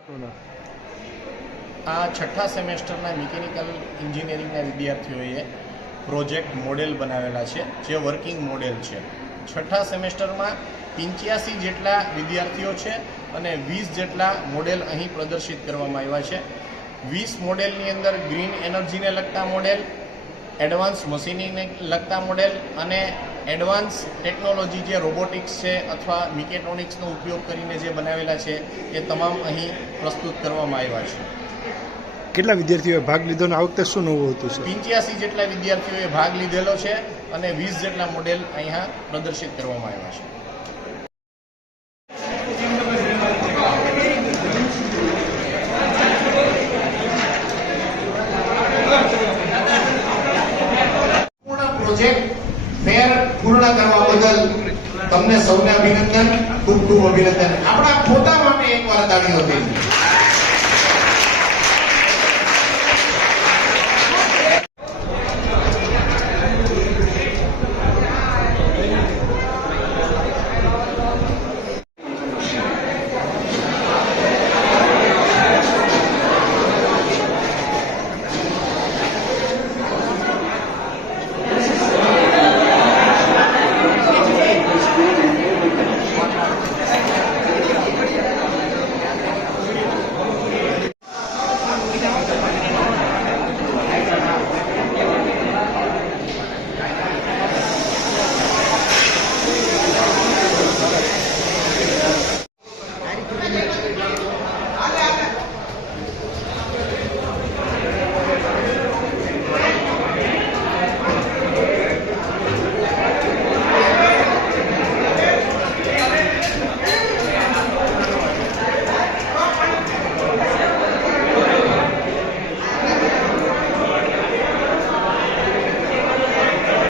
આ છઠ્ઠા સેમેસ્ટરના મિકેનિકલ એન્જિનિયરિંગના વિદ્યાર્થીઓએ પ્રોજેક્ટ મોડેલ બનાવેલા છે, જે વર્કિંગ મોડેલ છે. છઠ્ઠા સેમેસ્ટરમાં 85 જેટલા વિદ્યાર્થીઓ છે અને 20 જેટલા મોડેલ અહીં પ્રદર્શિત કરવામાં આવ્યા છે. 20 મોડેલની અંદર ગ્રીન એનર્જીને લગતા મોડેલ, એડવાન્સ મશીનિંગને લગતા મોડેલ અને એડવાન્સ ટેકનોલોજી જે રોબોટિક્સ છે અથવા મિકેટ્રોનિક્સનો ઉપયોગ કરીને જે બનાવેલા છે એ તમામ અહીં પ્રસ્તુત કરવામાં આવ્યા છે. કેટલા વિદ્યાર્થીઓએ ભાગ લીધો અને આ વખતે શું નવું હતું? 85 જેટલા વિદ્યાર્થીઓએ ભાગ લીધેલો છે અને 20 જેટલા મોડેલ અહીંયા પ્રદર્શિત કરવામાં આવ્યા છે. પ્રોજેક્ટ ફેર પૂર્ણ કરવા બદલ તમને સૌને અભિનંદન, ખૂબ ખૂબ અભિનંદન. આપણા પોતા માટે એકવાર તાળીઓ દઈએ.